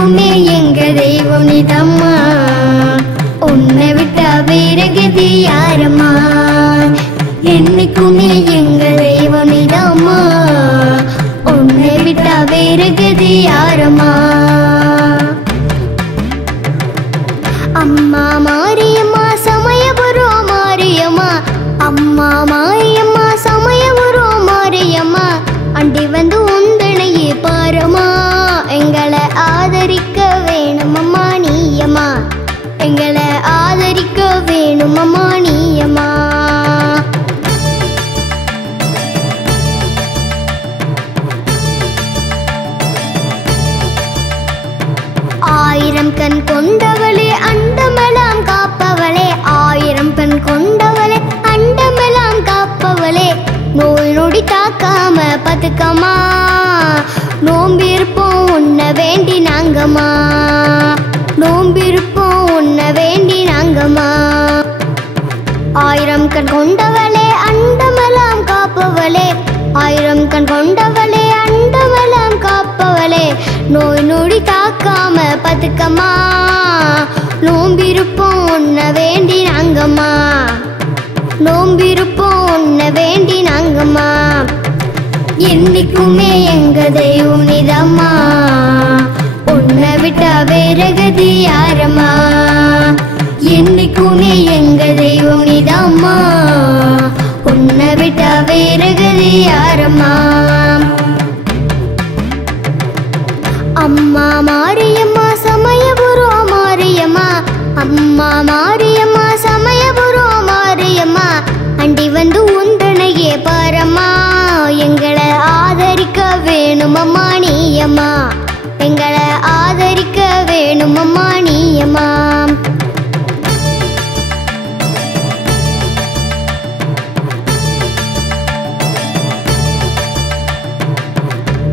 என்னைக்குமே எங்க தெய்வம் நீதம்மா, உன்னை விட்டா வேற கதி யாரம்மா. என்னைக்குமே எங்க தெய்வம் நீதம்மா, உன்னை விட்டா வேற கதி யாரம்மா. அம்மா மாரியம்மா சமயபுரம் மாரியம்மா, அம்மா மாரியம்மா சமயபுரம் மாரியம்மா, அண்டி வந்து உந்தனையே பாரம்மா. எங்களை ஆதரிக்க வேணுமம்மா நீயம்மா, எங்களை ஆதரிக்க வேணுமம்மா நீயம்மா. ஆயிரம் கண் கொண்டவளே அண்டமெல்லாம் காப்பவளே, ஆயிரம் கண் கொண்டவளே அண்டமெல்லாம் காப்பவளே, நோய் நொடி தாக்காம பதுக்கம்மா. நோம்பிருப்போம் உன்னை வேண்டி நாங்கம்மா, நோம்பிருப்போம் உன்னை வேண்டி நாங்கம்மா. ஆயிரம் கண் கொண்டவளே அண்டமெல்லாம் காப்பவளே, ஆயிரம் கண் கொண்டவளே அண்டமெல்லாம் காப்பவளே, நோய் நொடி தாக்காம பதுக்கம்மா. நோம்பிருப்போம் உன்னை வேண்டி நாங்கம்மா, நோம்பிருப்போம் உன்னை வேண்டி நாங்கம்மா. என்னைக்குமே எங்க தெய்வம் நீதம்மா, உன்னை விட்டா வேற கதி யாரம்மா. என்னைக்குமே எங்க தெய்வம் நீதம்மா, உன்னை விட்டா வேற கதி யாரம்மா. அம்மா மாரியம்மா சமயபுரம் மாரியம்மா, அம்மா மாரியம்மா சமயபுரம் மாரியம்மா, அண்டி வந்து உந்தனையே பாரம்மா. எங்களை ஆதரிக்க வேணுமம்மா நீயம்மா, எங்களை ஆதரிக்க வேணுமம்மா நீயம்மா.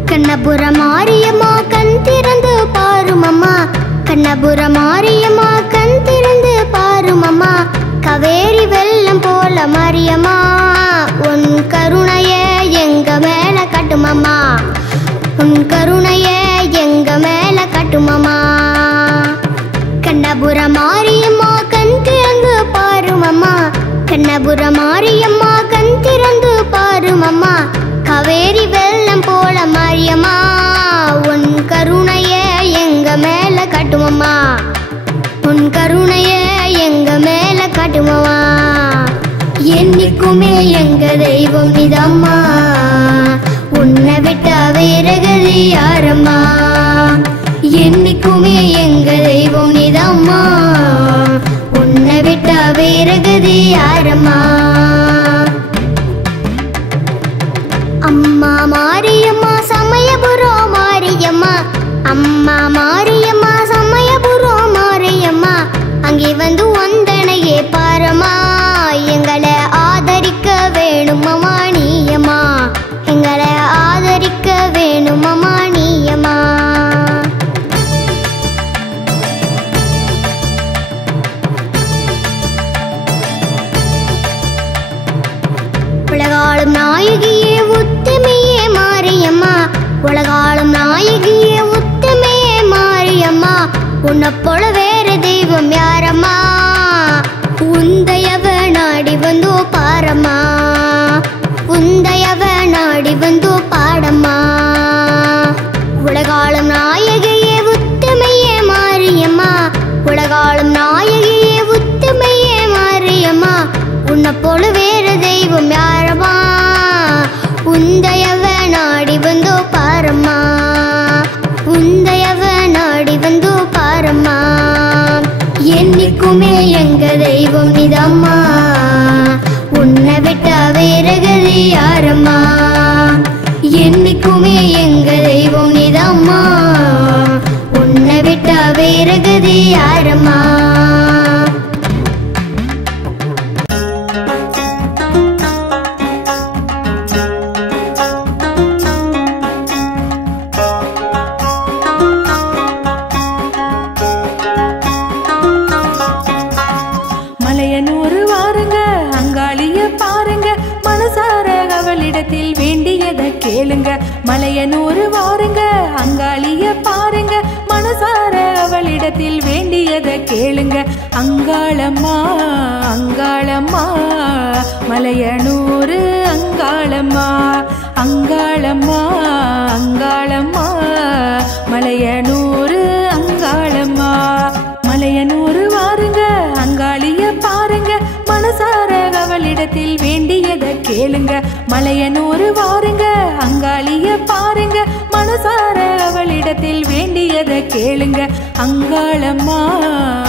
கண்ணபுரம் மாரியம்மா கண் திறந்து பாருமம்மா, கண்ணபுரம் மாரியம்மா கண் திறந்து பாருமம்மா. கவேரி வெள்ளம் போல மாரியம்மா, உன் கருணைய எங்க மேல கட்டுமம்மா, உன் கருணைய எங்க மேல கட்டுமம்மா. கண்ணபுரம் மாரியம்மா கண் திறந்து பாருமம்மா, கண்ணபுரம் மாரியம்மா கண் திறந்து பாருமம்மா. கவேரி வெள்ளம் போல மாரியம்மா, உன் கருணைய எங்க மேல கட்டுமம்மா, உன் கருணைய எங்க மேல கட்டுமம்மா. என்னைக்குமே எங்க தெய்வம் நீதம்மா, உன்னை விட்டா வேற கதி யாரம்மா. என்னைக்குமே எங்க தெய்வம் நீதம்மா, உன்னை விட்டா வேற கதி யாரம்மா. அம்மா மாரியம்மா சமயபுரம் மாரியம்மா, அம்மா மாரியம்மா சமயபுரம் மாரியம்மா, அங்கே வந்து வந்தனையே பாரம்மா. எங்களை ஆதரிக்க வேணுமம்மா நீயம்மா, எங்களை ஆதரிக்க வேணுமம்மா நீயம்மா. உலகாளும் நாயகியே உத்தமையே மாரியம்மா, உலகாளும் நாயகியே உத்தமையே மாரியம்மா, உன்னை போல வேற தெய்வம் யாரம்மா. உந்தையவ நாடி வந்தோ பாரம்மா, உந்தையவ நாடி வந்தோ பாடம்மா. உலகாளும் நாயகியே உத்தமையே மாரியம்மா, உலகாளும் நாயகியே உத்தமையே மாரியம்மா, உன்னை போல வேற தெய்வம் யாரம்மா. உந்தையவ நாடி வந்தோ பாரம்மா, உந்தையவ நாடி வந்தோ பாரம்மா. என்னைக்குமே எங்க தெய்வம் நீதம்மா, உன்னை விட்டா வேற கதி யாரம்மா. என்னைக்குமே எங்க தெய்வம் நீதம்மா, உன்னை விட்டா வேற கதி யாரம்மா. அங்காளம்மா அங்காளம்மா மலையனூர் அங்காளம்மா அங்காளம்மா அங்காளம்மா மலையனூர் அங்காளம்மா மலையனூர் வாருங்க அங்காளிய பாருங்க மனசார அவளிடத்தில் வேண்டியதை கேளுங்க மலையனூர் வாருங்க அங்காளிய பாருங்க மனசார அவளிடத்தில் வேண்டியதை கேளுங்க அங்காளம்மா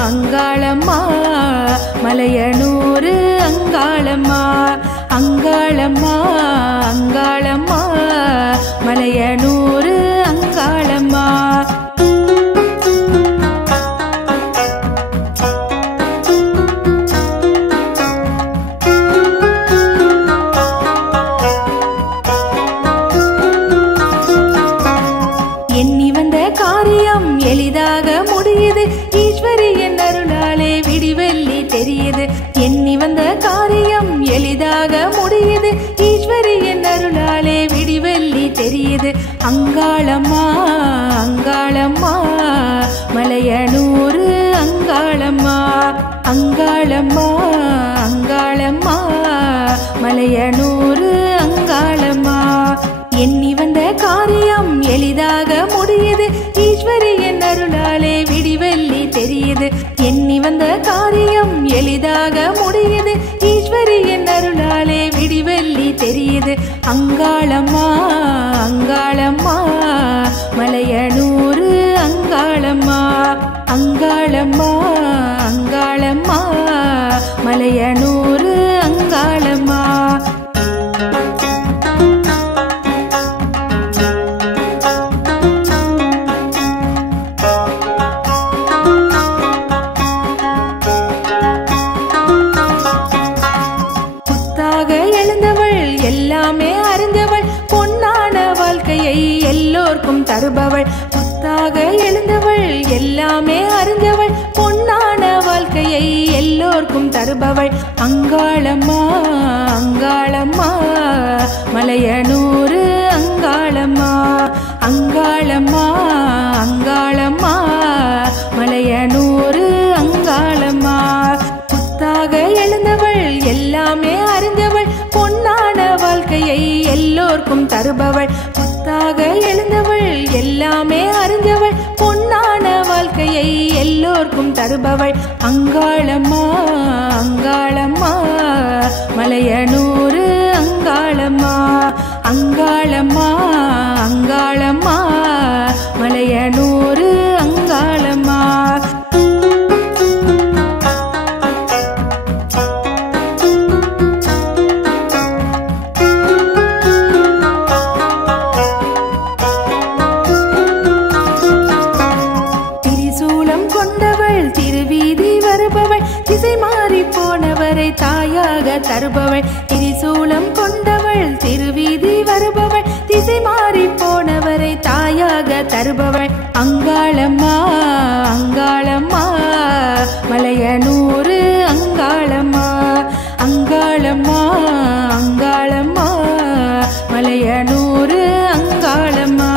அங்காளம்மா மலையனூர் அங்காளம்மா அங்காளம்மா அங்காளம்மா மலையனூர் அங்காளம்மா எண்ணி வந்த காரியம் எளிதாக முடியுது ஈஸ்வரியின் அருளாலே விடிவெள்ளி தெரியுது எண்ணி வந்த காரியம் எளிதாக முடியுது ஈஸ்வரியின் அருளாலே விடிவெள்ளி தெரியுது அங்காளம்மா அங்காளம்மா மலையனூர் அங்காளம்மா அங்காளம்மா அங்காளம்மா மலையனூர் அங்காளம்மா எண்ணி வந்த காரியம் எளிதாக முடியுது ஈஸ்வரியின் அருளாலே விடிவெள்ளி தெரியுது எண்ணி வந்த காரியம் எளிதாக முடியுது ஈஸ்வரியின் அருளாலே விடிவெள்ளி தெரியுது அங்காளம்மா அங்காளம்மா மலையனூர் அங்காளம்மா அங்காளம்மா அங்காளம்மா மலையனூர் அங்காளம்மா எல்லாமே அறிந்தவள் பொன்னான வாழ்க்கையை எல்லோர்க்கும் தருபவள் புத்தாக எழுந்தவள் எல்லாமே அறிந்தவள் பொன்னான வாழ்க்கையை எல்லோர்க்கும் தருபவள் அங்காளம்மா அங்காளம்மா மலையனூர் அங்காளம்மா அங்காளம்மா அங்காளம்மா மலையனூர் அங்காளம்மா புத்தாக எழுந்தவள் எல்லாமே அறிந்தவள் பொன்னான வாழ்க்கையை எல்லோர்க்கும் தருபவள் புத்தாக எழுந்தவள் எல்லாமே அறிந்தவள் பொன்னான வாழ்க்கையை எல்லோர்க்கும் தருபவள் அங்காளம்மா அங்காளம்மா மலையனூர் அங்காளம்மா அங்காளம்மா அங்காளம்மா மலையனூர் அங்காளம்மா திசை மாறி போனவரை தாயாக தருபவள் திரிசூலம் கொண்டவள் திருவீதி வருபவள் திசை மாறி போனவரை தாயாக தருபவள் அங்காளம்மா அங்காளம்மா மலையனூர் அங்காளம்மா அங்காளம்மா அங்காளம்மா மலையனூர் அங்காளம்மா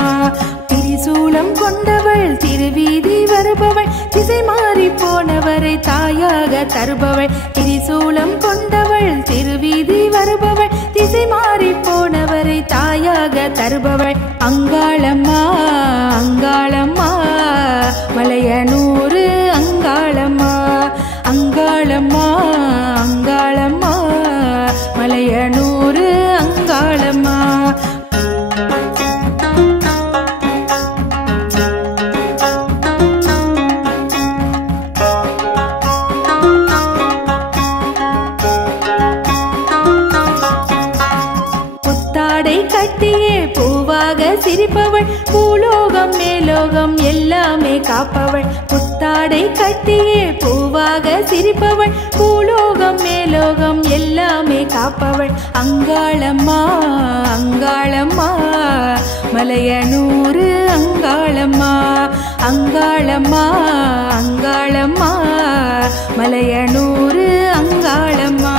திரிசூலம் கொண்டவள் திருவீதி வருபவள் திசை மாறி போனவரை தாயாக தருபவள் திரிசூலம் கொண்டவள் திருவீதி வருபவள் திசை மாறி போனவரை தாயாக தருபவள் அங்காளம்மா அங்காளம்மா மலையனூர் அங்காளம்மா அங்காளம்மா அங்காளம்மா மலையனூர் அங்காளம்மா கட்டியே பூவாக சிரிப்பவள் பூலோகம் மேலோகம் எல்லாமே காப்பவள் புத்தாடை கட்டியே பூவாக சிரிப்பவள் பூலோகம் மேலோகம் எல்லாமே காப்பவள் அங்காளம்மா அங்காளம்மா மலையனூர் அங்காளம்மா அங்காளம்மா அங்காளம்மா மலையனூர் அங்காளம்மா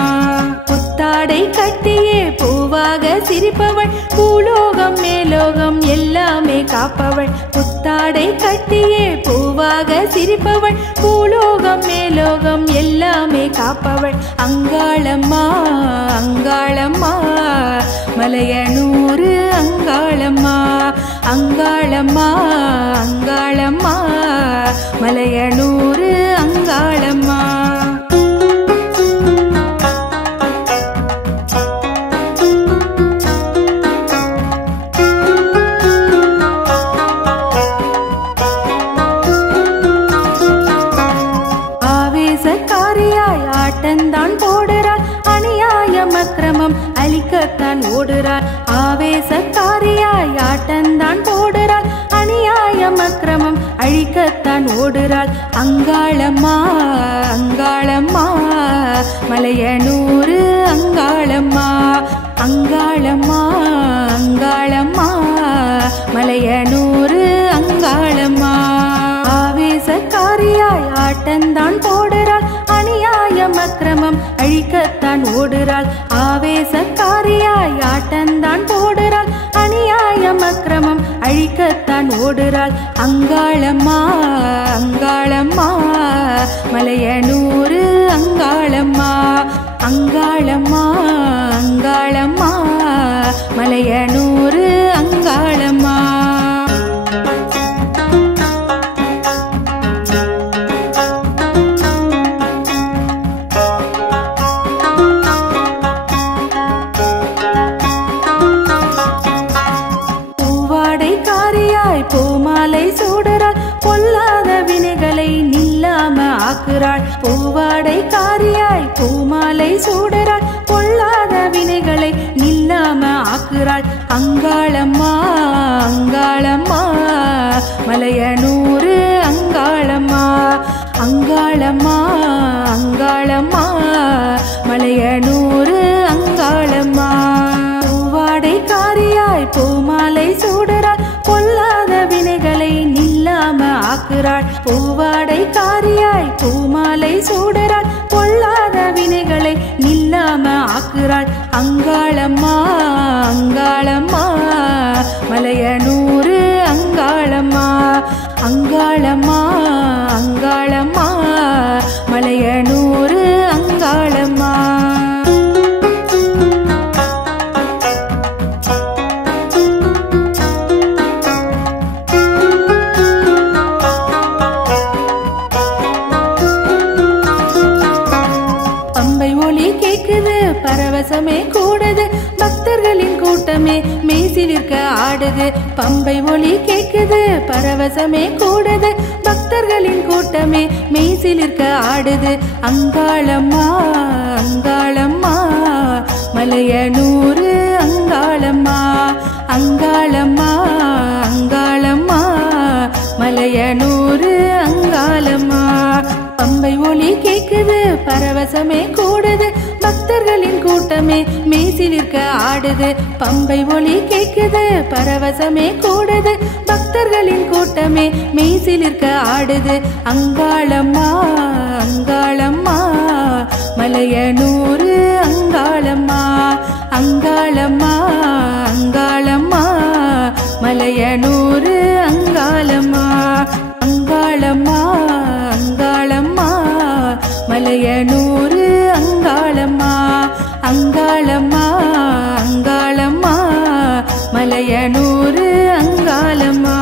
புத்தாடை கட்டியே பூவாக சிரிப்பவள் பூலோகம் மேலோகம் எல்லாமே காப்பவள் புத்தாடை கட்டியே பூவாக சிரிப்பவள் பூலோகம் மேலோகம் எல்லாமே காப்பவள் அங்காளம்மா அங்காளம்மா மலையனூர் அங்காளம்மா அங்காளம்மா அங்காளம்மா மலையனூர் அங்காளம்மா ஆட்டந்தான் போடுறாள் அநியாயம் அக்கிரமம் அழிக்கத்தான் ஓடுறாள் ஆவேசக்காரியாய் ஆட்டந்தான் போடுறாள் அநியாயம் அக்கிரமம் அழிக்கத்தான் ஓடுறாள் அங்காளம்மா அங்காளம்மா மலையனூர் அங்காளம்மா அங்காளம்மா அங்காளம்மா மலையனூர் அங்காளம்மா ஆவேசக்காரியாய் ஆட்டந்தான் போடுறாள் அநியாயம் அக்கிரமம் அழிக்கத்தான் ஓடுறாள் ஆவேசக்காரியாய் ஆட்டந்தான் போடுறாள் அநியாயம் அக்கிரமம் அழிக்கத்தான் ஓடுறாள் அங்காளம்மா அங்காளம்மா மலையனூர் அங்காளம்மா அங்காளம்மா அங்காளம்மா மலையனூர் அங்காளம்மா பூமாலை சூடுறாள் பொல்லாத வினைகளை நில்லாம ஆக்குறாள் பூவாடை காரியாய் பூமாலை சூடுறாள் பொல்லாத வினைகளை நில்லாம ஆக்குறாள் அங்காளம்மா அங்காளம்மா மலையனூர் அங்காளம்மா அங்காளம்மா அங்காளம்மா மலையனூர் அங்காளம்மா பூவாடை காரியாய் பூமாலை சூடுறாள் பொல்லாத வினைகளை நில்லாம ஆக்குறாள் பூவாடை காரியாய் பூமாலை சூடுறாள் பொல்லாத வினைகளை நில்லாம ஆக்குறாள் அங்காளம்மா அங்காளம்மா மலையனூர் அங்காளம்மா அங்காளம்மா அங்காளம்மா மலையனூர் அங்காளம்மா பரவசமே கூடுது பக்தர்களின் கூட்டமே மெய்சிலிருக்க ஆடுது பம்பை ஒலி கேக்குது பரவசமே கூடுது பக்தர்களின் கூட்டமே மெய்சிலிருக்க ஆடுது அங்காளம்மா அங்காளம்மா மலையனூர் அங்காளம்மா அங்காளம்மா அங்காளம்மா மலையனூர் அங்காளம்மா பம்பை ஒலி கேக்குது பரவசமே கூடுது பக்தர்களின் கூட்டமே மெய்சிலிருக்க ஆடுது பம்பை ஒலி கேக்குது பரவசமே கூடுது பக்தர்களின் கூட்டமே மெய்சிலிருக்க ஆடுது அங்காளம்மா அங்காளம்மா மலையனூர் அங்காளம்மா அங்காளம்மா அங்காளம்மா மலையனூர் அங்காளம்மா அங்காளம்மா அங்காளம்மா மலையனூர் அங்காளம்மா அங்காளம்மா அங்காளம்மா மலையனூர் அங்காளம்மா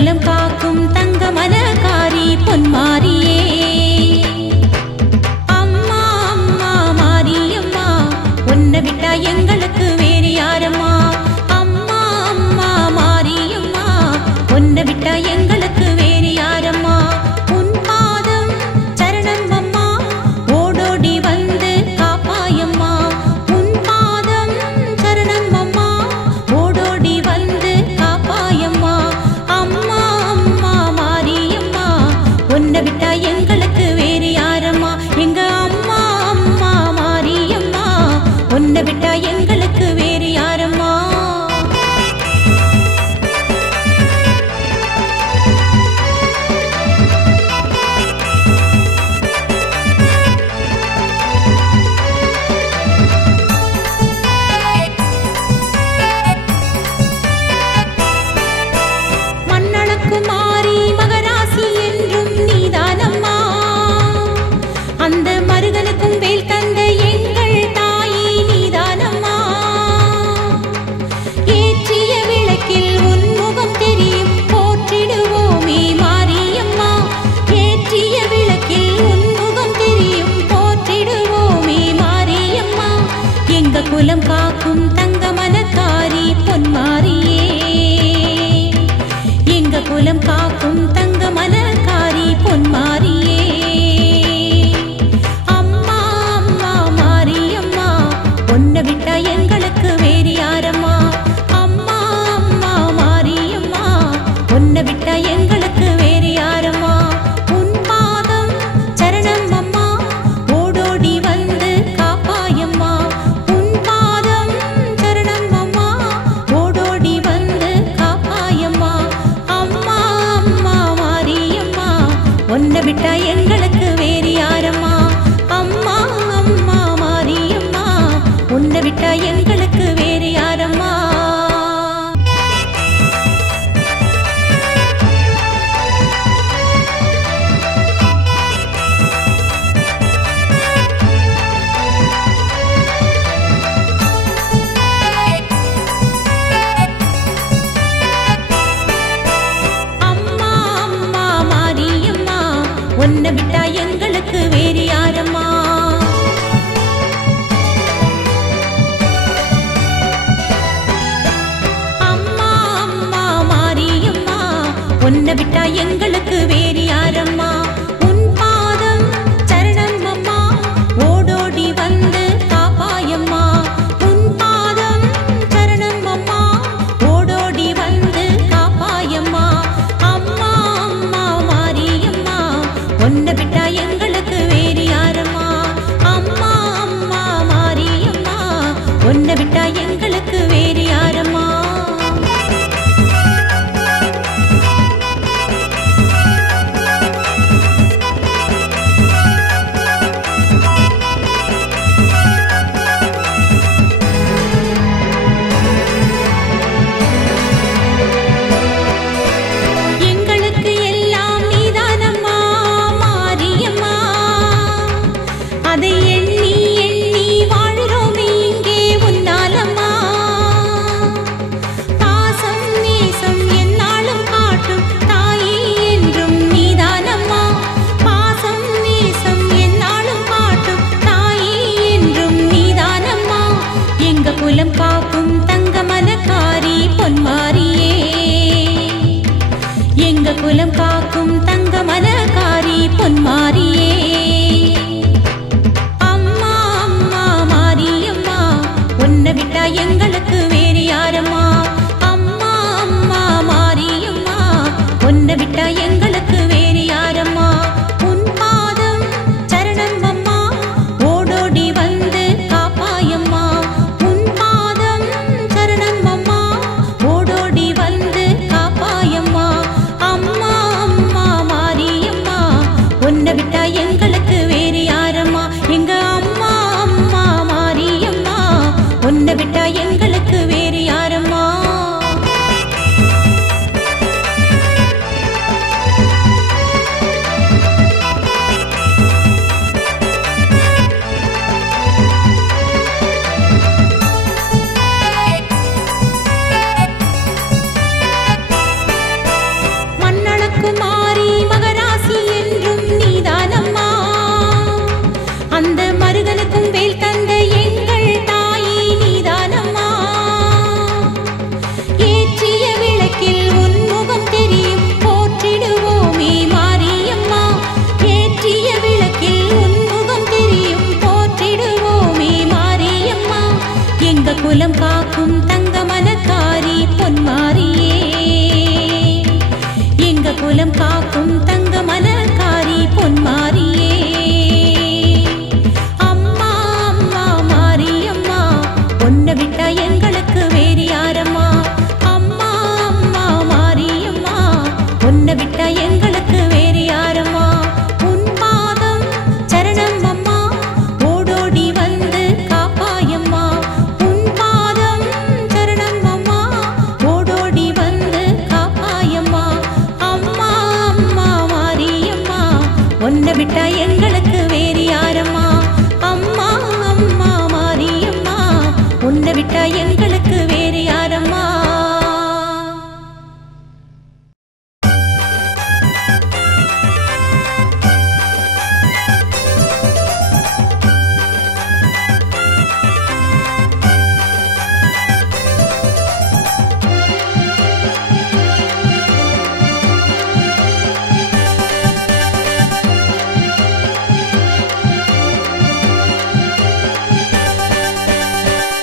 குலம் காக்கும் தங்க மனக்காரி பொன்மாரியே அம்மா அம்மா மாரியம்மா உன்னை விட்டா எங்களுக்கு வேறு யாரம்மா அம்மா அம்மா மாரியம்மா உன்னை விட்டா எங்களுக்கு வேறு யாரம்மா உன் பாதம் சரணம் அம்மா ஓடோடி வந்து காப்பாயம்மா உன் பாதம் சரணம் அம்மா ஓடோடி வந்து காப்பாயம்மா அம்மா அம்மா மாரியம்மா உன்னை விட்டா எங்களுக்கு வேறு யாரம்மா எங்க அம்மா அம்மா மாரியம்மா உன்னை விட்டா எங்களுக்கு வேறு யாரம்மா மண்ணளக்குமாரி மகராசி என்றும் நீதானம்மா அந்த மருகனுக்கும் வேல் தந்த எங்கள் தாயி நீதானம்மா ஏற்றிய விளக்கில் உன் முகம் தெரியும் போற்றிடுவோமே மாரியம்மா ஏற்றிய விளக்கில் உன் முகம் தெரியும் போற்றிடுவோமே மாரியம்மா எங்க குலம் காக்கும் தங்க மனக்காரி பொன்மாரியே எங்க குலம் காக்கும் தங்க மனக்காரி பொன்மாரியே அம்மா அம்மா மாரியம்மா உன்னை விட்டா எங்களுக்கு வேறு யாரம்மா அம்மா அம்மா மாரியம்மா உன்னை விட்டா எங்களுக்கு வேறு யாரம்மா உன் பாதம் சரணம் அம்மா ஓடோடி வந்து காப்பாயம்மா உன் பாதம் சரணம் அம்மா ஓடோடி வந்து காப்பாயம்மா அம்மா அம்மா மாரியம்மா உன்னை விட்டா எங்களுக்கு வேறு யாரம்மா அம்மா அம்மா மாரியம்மா உன்னை விட்டா எங்களுக்கு வேறு யாரம்மா அம்மா அம்மா மாரியம்மா உன்னை விட்டா எங்களுக்கு வேறு யாரம்மா அம்மா அம்மா மாரியம்மா உன்னை விட்டா எங்களுக்கு வேறு யாரம்மா உன் பாதம் சரணம் அம்மா ஓடோடி வந்து காப்பாயம்மா உன் பாதம் சரணம் அம்மா ஓடோடி வந்து காப்பாயம்மா அம்மா அம்மா மாரியம்மா உன்னை விட்டா எங்களுக்கு வேறு யாரம்மா அம்மா அம்மா மாரியம்மா உன்னை விட்டா எங்களுக்கு வேறு யாரம்மா எங்களுக்கு எல்லாம் நீதானம்மா மாரியம்மா அதை எண்ணி எண்ணி வாழ்கிறோமே இங்கே உன்னாலம்மா பாசம் நேசம் என்னாலும் காட்டும் தாயி என்றும் நீதானம்மா பாசம் நேசம் என்னாலும் காட்டும் தாயி என்றும் நீதானம்மா எங்க குலம் காக்கும் தங்க மனக்காரி பொன்மாரியே எங்க குலம் காக்கும் தங்க மனக்காரி பொன்மாரியே அம்மா அம்மா மாரியம்மா உன்னை விட்டா எங்களுக்கு வேறு யாரம்மா அம்மா அம்மா மாரியம்மா உன்னை விட்டா எங்களுக்கு வேறு யாரம்மா உன் பாதம் சரணம் அம்மா ஓடோடி வந்து காப்பாயம்மா உன் பாதம் மருகனுக்கும் வேல் தந்த எங்கள் தாயே நீதானம்மா. ஏற்றிய விளக்கில் உன் முகம் தெரியும் போற்றிடுவோமே மாரியம்மா. ஏற்றிய விளக்கில் உன் முகம் தெரியும் போற்றிடுவோமே மாரியம்மா. எங்க குலம் காக்கும் தங்க மனக்காரி பொன்மாரியே. எங்க குலம் காக்கும் தங்க மனக்காரி பொன்மாரியே. அம்மா அம்மா மாரியம்மா உன்னை விட்டா எங்களுக்கு வேறு யாரம்மா. அம்மா அம்மா மாரியம்மா உன்னை விட்டா எங்களுக்கு வேறு யாரம்மா. உன் பாதம் சரணம் அம்மா ஓடோடி வந்து காப்பாயம்மா. உன் பாதம் சரணம் அம்மா ஓடோடி வந்து காப்பாயம்மா. அம்மா அம்மா மாரியம்மா உன்னை விட்டா எங்களுக்கு வேறு யாரம்மா. அம்மா அம்மா மாரியம்மா உன்னை விட்டா எங்களுக்கு வேறு யாரம்மா.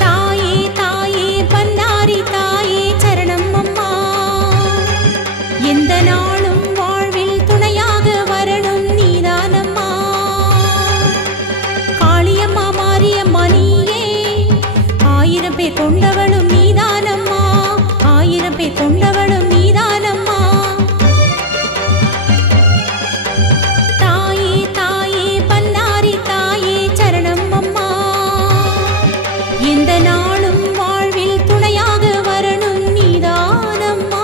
தாயே தாயே பன்னாரி தாயே சரணம் அம்மா. எந்த நாளும் வாழ்வில் துணையாக வரணும் நீதானம்மா. காளியம்மா மாரியம்மா நீயே 1000 பேர் கொண்டவளும் நீதானம்மா. 1000 பேர் கொண்டவளும் நீதானம்மா. தாயே தாயே பன்னாரி தாயே சரணம் அம்மா. எந்த நாளும் வாழ்வில் துணையாக வரணும் நீதானம்மா.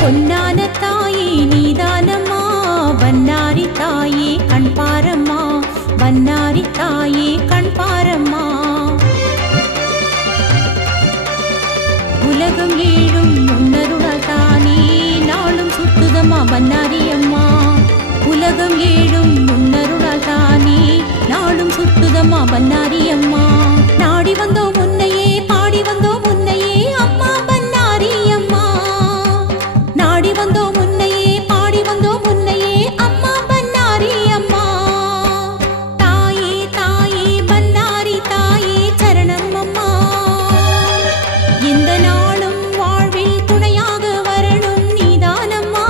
பொன்னான தாயே நீதானம்மா. பன்னாரி தாயே கண் பாரம்மா. பன்னாரி தாயே கண் பாரம்மா. உலகம் ஏழும் முன்னருளால் தானே நாளும் சுத்துதம்மா பன்னாரி அம்மா. உலகம் ஏழும் முன்னருளால் தானே நாளும் சுத்துதம்மா பன்னாரி அம்மா. நாடி வந்தோம் உன்னையே பாடி வந்தோம் உன்னையே அம்மா பன்னாரி அம்மா. நாடி வந்தோம் உன்னையே பாடி வந்தோம் உன்னையே அம்மா பன்னாரி அம்மா. தாயே தாயே பன்னாரி தாயே சரணம் அம்மா. எந்த நாளும் வாழ்வில் துணையாக வரணும் நீதானம்மா.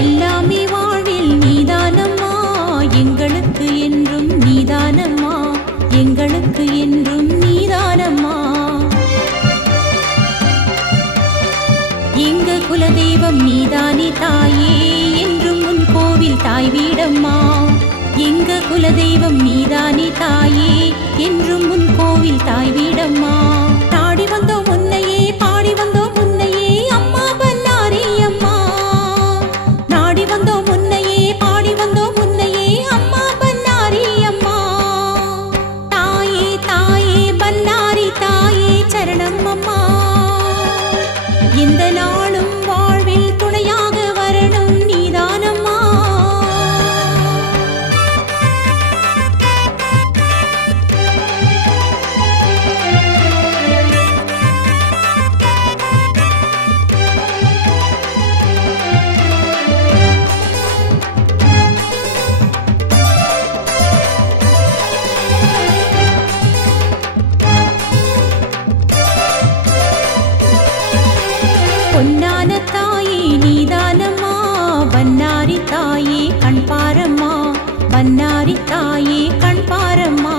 எல்லாமே வாழ்வில் நீதானம்மா. எங்களுக்கு என்றும் நீதானம்மா. எங்களுக்கு என்றும் நீதானம்மா. எங்க குலதெய்வம் நீதானே தாயே என்றும் உன் கோவில் தாய் வீடம்மா. எங்க குலதெய்வம் நீதானே தாயே என்றும் உன் கோவில் தாய் வீடம்மா. நாடி வந்தோம் உன்னையே பாடி வந்தோம் உன்னையே அம்மா பன்னாரி அம்மா. நாடி வந்தோம் உன்னையே பாடி வந்தோம் உன்னையே அம்மா பன்னாரி அம்மா. தாயே தாயே பன்னாரி தாயே சரணம் அம்மா. எந்த நாளும் வாழ்வில் துணையாக வரணும் நீதானம்மா. கண் பாரம்மா பன்னாரி தாயே கண் பாரம்மா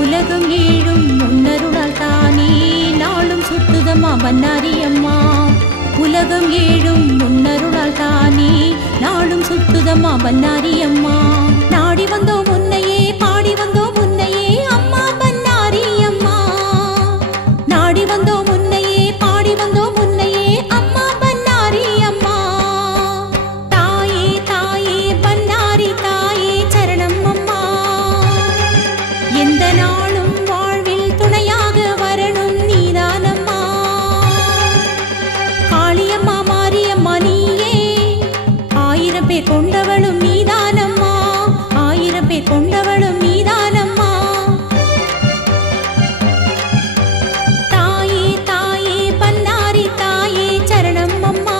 உலகம் ஏழும் முன்னருளால் தானே நாளும் சுத்துதம்மா பன்னாரி அம்மா உலகம் ஏழும் முன்னருளால் தானே நாளும் சுத்துதம்மா பன்னாரி அம்மா நாடி வந்தோம் உன்னையே பாடி வந்தோம் உன்னையே அம்மா பன்னாரி அம்மா நாடி வந்தோம் உன்னையே பாடி வந்தோம் உன்னையே அம்மா பன்னாரி அம்மா தாயே தாயே பன்னாரி தாயே சரணம் அம்மா எந்த நாளும் வாழ்வில் துணையாக வரணும் நீதானம்மா காளியம்மா மாரியம்மா நீயே ஆயிரம் பேர் கொண்டவளும் நீதானம்மா ஆயிரம் பேர் கொண்டவளும் நீதானம்மா தாயே தாயே பன்னாரி தாயே சரணம் அம்மா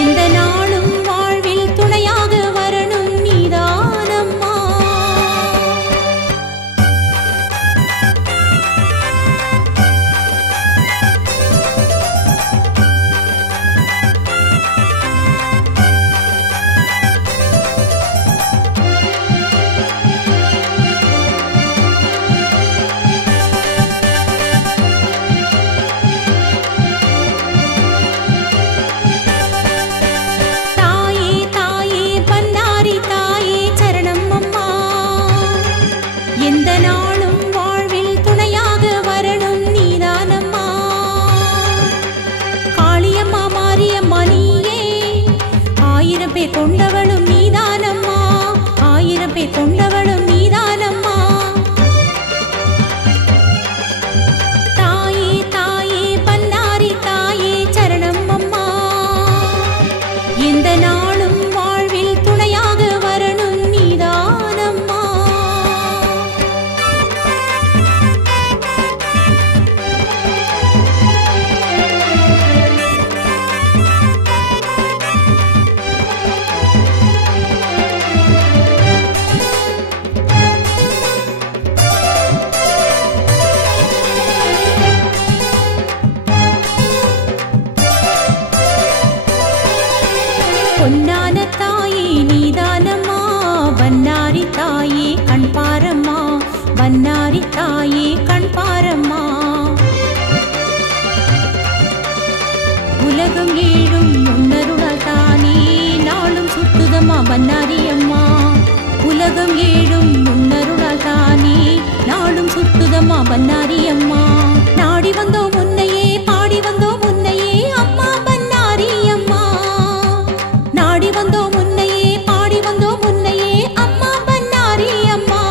எந்த நாளும் வாழ்வில் துணையாக வரணும் நீதானம்மா தாயே தாயே பன்னாரி தாயே சரணம் அம்மா எந்த நாளும் வாழ்வில் துணையாக வரணும் நீதானம்மா காளியம்மா மாரியம்மா நீயே ஆயிரம் பேர் கொண்டவளும் நீதானம்மா ஆயிரம் பேர் கொண்டவளும் நீதானம்மா தாயே தாயே பன்னாரி தாயே சரணம் அம்மா எந்த நாளும் வாழ்வில் துணையாக வரணும் நீதானம்மா பொன்னான தாயே நீதானம்மா பன்னாரி தாயே கண் பாரம்மா பன்னாரி தாயே கண் பாரம்மா உலகம் ஏழும் முன்னருளால் தானே நாளும் சுத்துதம்மா பன்னாரி அம்மா உலகம் ஏழும் முன்னருளால் தானே நாளும் சுத்துதம்மா பன்னாரி அம்மா நாடி வந்தோம் உன்னையே பாடி வந்தோம் உன்னையே அம்மா பன்னாரி அம்மா நாடி வந்தோம் உன்னையே பாடி வந்தோம் உன்னையே அம்மா பன்னாரி அம்மா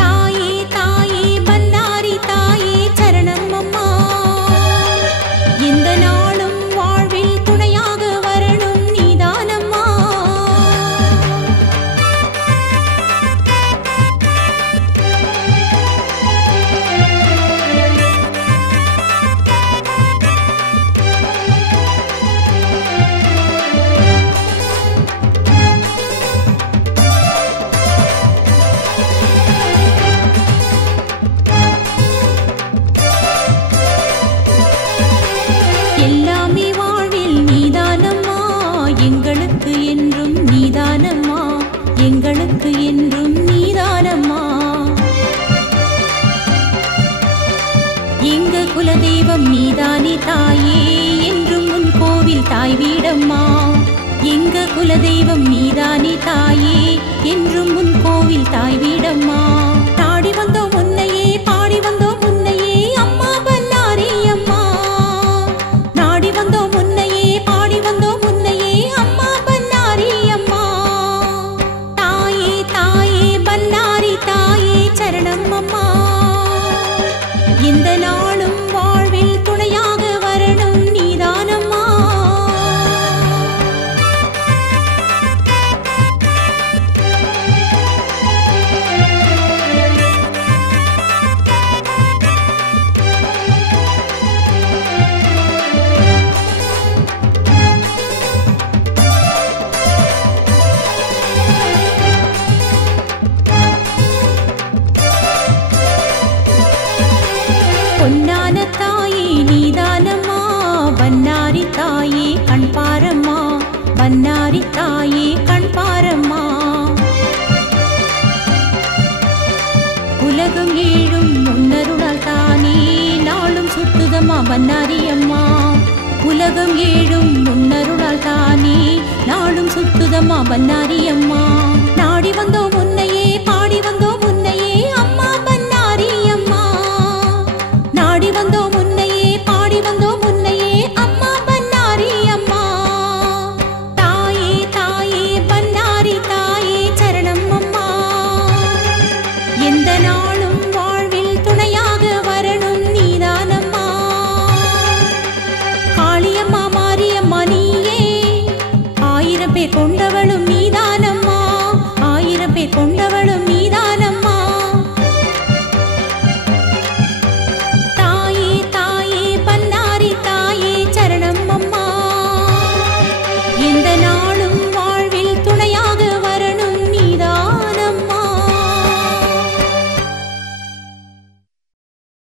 தாயே தாயே பன்னாரி தாயே சரணம் அம்மா எந்த நாளும் வாழ்வில் துணையாக வரணும் நீதானம்மா எல்லாமே வாழ்வில் நீதானம்மா எங்களுக்கு என்றும் நீதானம்மா எங்களுக்கு என்றும் நீதானம்மா எங்க குலதெய்வம் நீதானே தாயே என்றும் உன் கோவில் தாய் வீடம்மா எங்க குலதெய்வம் நீதானே தாயே என்றும் உன் கோவில் தாய் வீடம்மா நாடி வந்தோம் உன்னையே பாடி வந்தோம் உன்னையே அம்மா பன்னாரி அம்மா நாடி வந்தோம் உன்னையே பாடி வந்தோம் உன்னையே அம்மா பன்னாரி அம்மா தாயே தாயே பன்னாரி தாயே சரணம் அம்மா இந்த நாளும் வாழ்வில் துணையாக வரணும் நீதானம்மா பன்னாரி அம்மா. உலகம் ஏழும் முன்னருளால் தானே நாளும் சுத்துதம்மா பன்னாரி அம்மா.